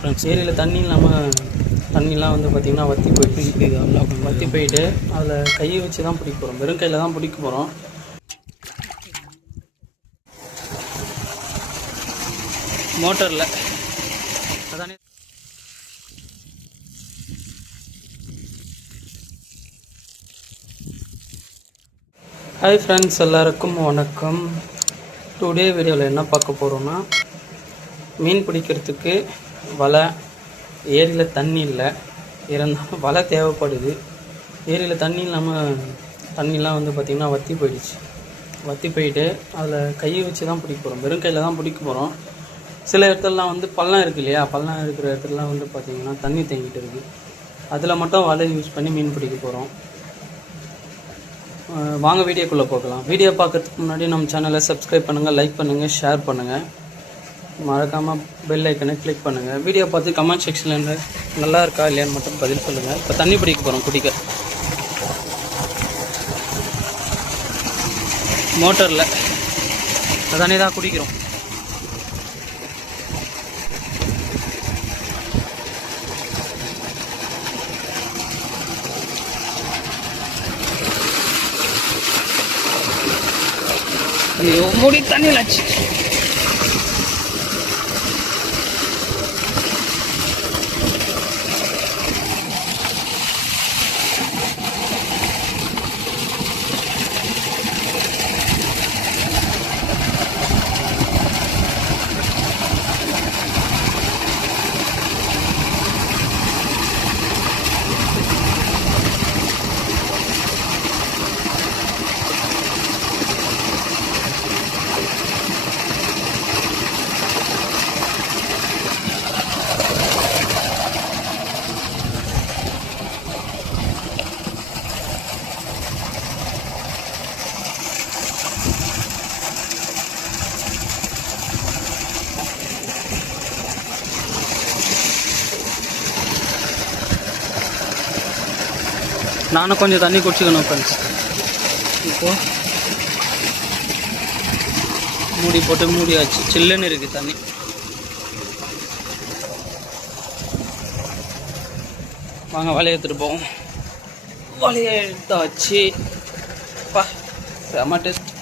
Friends ஏரியில் தண்ணிலாம் வந்து பார்த்திங்கன்னா வற்றி போயிட்டு அதில் கையை வச்சு தான் பிடிக்க போகிறோம். வெறும் கையில் தான் பிடிக்க போகிறோம். மோட்டரில் அதானே. ஹாய் ஃப்ரெண்ட்ஸ், எல்லாருக்கும் வணக்கம். டுடே வீடியோவில் என்ன பார்க்க போகிறோன்னா, மீன் பிடிக்கிறதுக்கு வலை. ஏரியில் தண்ணி இல்லை, இருந்தாலும் வலை தேவைப்படுது. ஏரியில் தண்ணி இல்லாமல் தண்ணிலாம் வந்து பார்த்திங்கன்னா வற்றி போயிட்டு அதில் கையை வச்சு தான் பிடிக்க போகிறோம். வெறும் கையில் தான் பிடிக்க போகிறோம். சில இடத்துலலாம் வந்து பள்ளம் இருக்குது இல்லையா, பள்ளம் இருக்கிற இடத்துலலாம் வந்து பார்த்திங்கன்னா தண்ணி தேங்கிட்டு இருக்குது. அதில் மட்டும் வலை யூஸ் பண்ணி மீன் பிடிக்க போகிறோம். வாங்க வீடியோக்குள்ளே போகலாம். வீடியோ பார்க்குறதுக்கு முன்னாடி நம்ம சேனலை சப்ஸ்கிரைப் பண்ணுங்கள், லைக் பண்ணுங்கள், ஷேர் பண்ணுங்கள், மறக்காமல் பெல் ஐக்கனை கிளிக் பண்ணுங்கள். வீடியோ பார்த்து கமெண்ட் செக்ஷனில் நல்லா இருக்கா இல்லையான்னு மட்டும் பதில் சொல்லுங்கள். இப்போ தண்ணி பிடிக்க போகிறோம். குடிக்க மோட்டரில் அதானே தான் குடிக்கிறோம். மூடி தண்ணியில் ஆச்சு. நானும் கொஞ்சம் தண்ணி குடிச்சுக்கணும் ஃப்ரெண்ட்ஸ். இப்போது மூடி போட்டு மூடியாச்சு. சில்லுன்னு இருக்குது தண்ணி. வாங்க வலையை எடுத்துகிட்டு போவோம். வலையை எடுத்தாச்சு. பா செம டேஸ்ட்.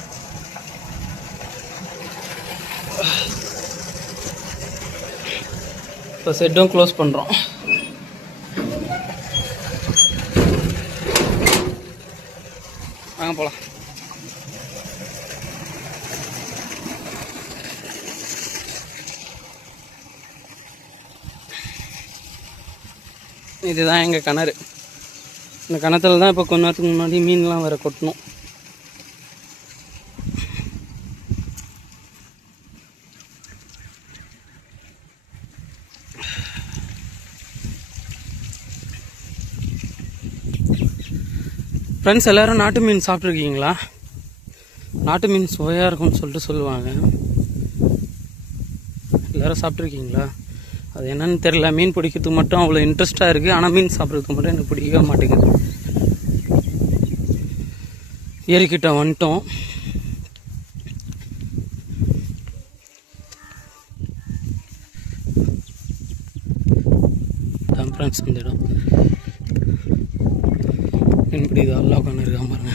இப்போ செட்டும் க்ளோஸ் பண்ணுறோம். வாங்க போகலாம். இதுதான் எங்கள் கிணறு. இந்த கிணத்துல தான் இப்போ கொஞ்ச நேரத்துக்கு முன்னாடி மீன்லாம் வேறு கொட்டணும். ஃப்ரெண்ட்ஸ், எல்லோரும் நாட்டு மீன் சாப்பிட்ருக்கீங்களா? நாட்டு மீன் சுவையாக இருக்கும்னு சொல்லிட்டு சொல்லுவாங்க. எல்லோரும் சாப்பிட்ருக்கீங்களா? அது என்னன்னு தெரில. மீன் பிடிக்கிறதுக்கு மட்டும் அவ்வளோ இன்ட்ரெஸ்ட்டாக இருக்குது, ஆனால் மீன் சாப்பிட்றதுக்கு மட்டும் எனக்கு பிடிக்கவே மாட்டேங்குது. ஏரிக்கிட்ட வந்துட்டோம். தான் ஃப்ரெண்ட்ஸ் இந்த இடம் மீன் பிடிக்குது. அல்லா உட்காந்து இருக்காம பாருங்க.